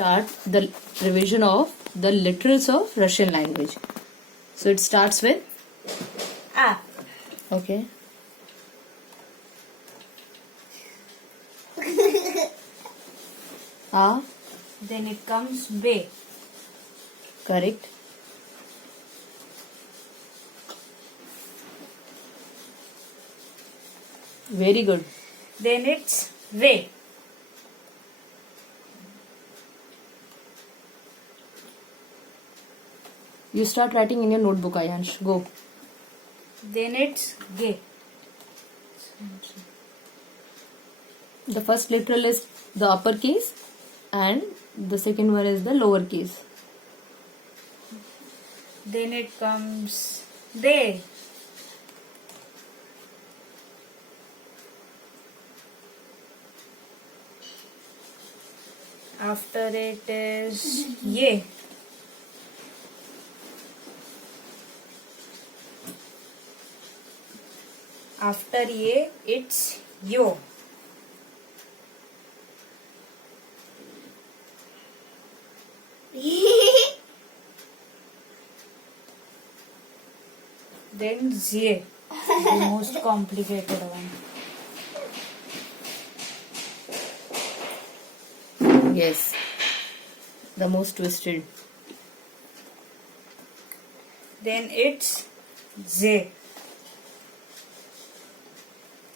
start the revision of the literals of Russian language. So it starts with A. okay. A. Then it comes B. Correct. Very good. Then it's V. You start writing in your notebook, Ayansh. Go. Then it's G. The first literal is the uppercase and the second one is the lowercase. Then it comes D. After it is Y. After Y, it's Yo. Then Z, the most complicated one. Yes. The most twisted. Then it's Z.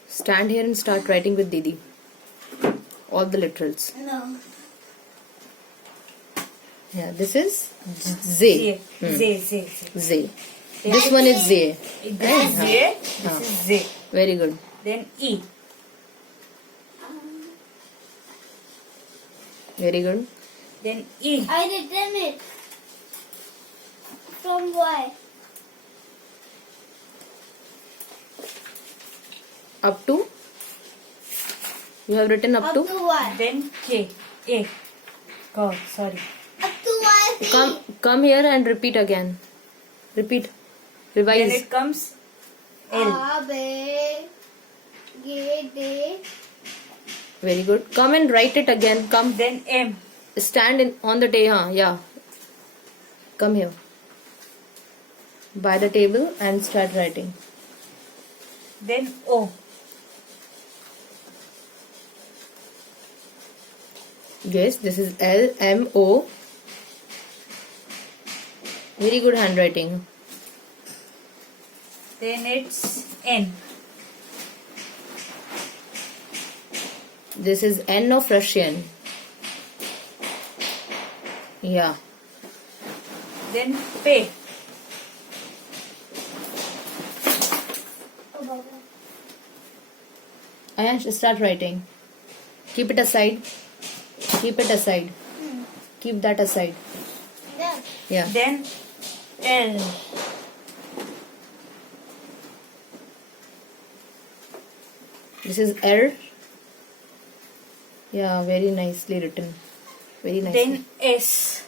Stand here and start writing with Didi. All the literals. No. Yeah, this is Z. Z. Z. Z. Z. This one is Z. This is Z. This is Z. Very good. Then E. Very good. Then E. I written it. From Y. Up to? You have written up Up to? to Y. Then K. A. Oh, sorry. Up to Y. C. Come here and repeat again. Repeat. Then Revise. it comes L. A, B, G, D. Very good. Come and write it again. Come. Then M. Stand on the table. Yeah. Come here. By the table and start writing. Then O. Yes, this is L M O. Very good handwriting. Then it's N. This is N of Russian. Yeah. Then P. Ayansh, start writing. Keep it aside. Keep it aside. Keep that aside. Then Yeah. Then L. This is R. Yeah, very nicely written. Very nicely. Then S.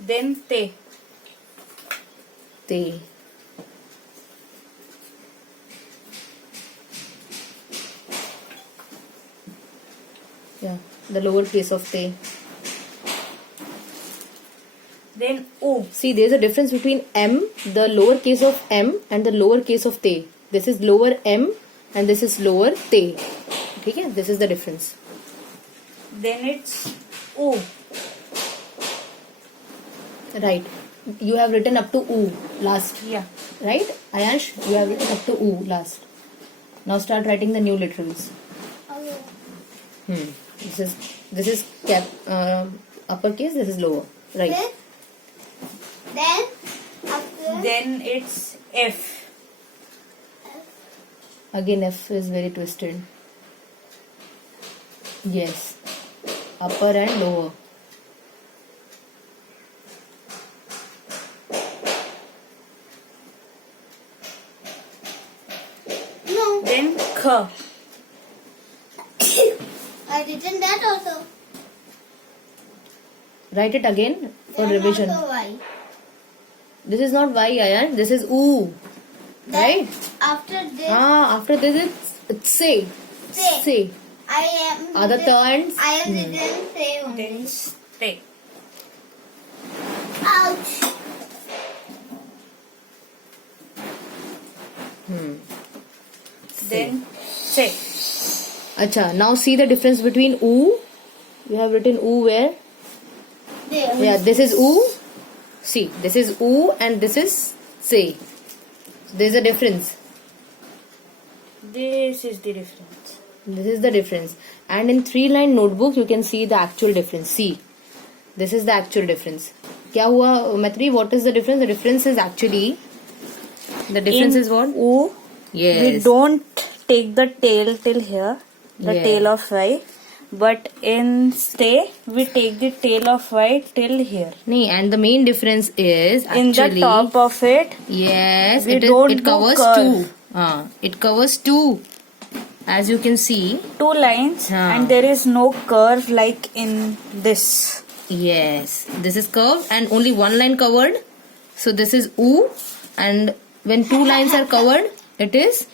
Then T. T. Yeah, the lower case of T. Then O. See, there is a difference between M, the lower case of M, and the lower case of T. This is lower M and this is lower T. Okay, this is the difference. Then it's O. Right. You have written up to U last. Yeah. Right? Ayansh, you have written up to U last. Now start writing the new literals. okay. This is cap uppercase. This is lower. Right. Then after Then it's F. Again, F is very twisted. Yes. Upper and lower. no. Then K. I written that also. Write it again for Then revision. also Y. This is not Y, Ayan. This is U. Then Right? after this After this it's Say. Say. Say. I am. Other turns. I am written say only. Then stay. Ouch. Then say. Acha, now see the difference between oo. We have written oo where? There. Yeah, this is oo. See, this is oo and this is say. There is a difference. This is the difference. This is the difference. And in 3-line notebook, you can see the actual difference. See, this is the actual difference. क्या हुआ, Maitri? What is the difference? The difference is actually. The difference In is what? oo, Yes. we don't take the tail till here, the Yeah. tail of y. But in stay, we take the tail of y till here. Nee, and the main difference is actually In the top of it, yes, we it don't do covers curve. two. It covers two. As you can see, 2 lines, हाँ. and there is no curve like in this. yes, this is curved and only one line covered. So this is oo, and when 2 lines are covered, it is.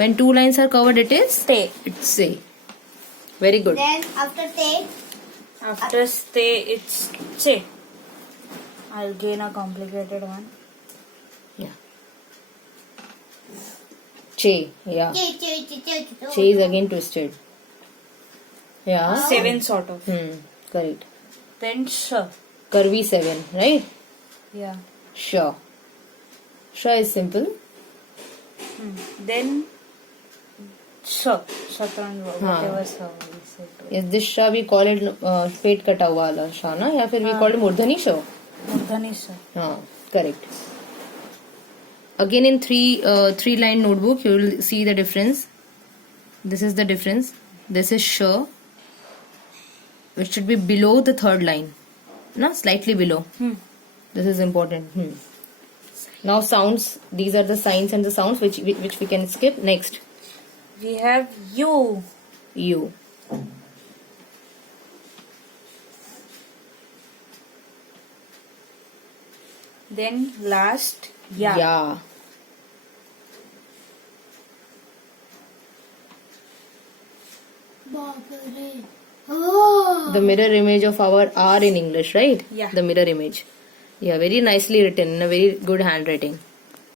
When 2 lines are covered, it is. Stay. It's say. Very good. Then after say. After stay, it's che. I'll gain a complicated one. Yeah. Che. Yeah. Che. Che is again twisted. Yeah. 7 sort of. Correct. Then sh. Curvy 7, right? Yeah. Sure. Sure is simple. Then sh. Shatranj, whatever sha we said. Yes, this sha we call it पेट कटा हुआ वाला sha ना, या फिर we call it मूर्धनी sha. Murdhani sha. हाँ, correct. Again in 3-line notebook, you will see the difference. This is the difference. This is sha, which should be below the 3rd line, na, slightly below. This is important. Now sounds. These are the signs and the sounds which we can skip. Next, We have you. you. Then last ya. Yeah. Oh. The mirror image of our R in English, right? Yeah. The mirror image. Yeah, very nicely written in a very good handwriting.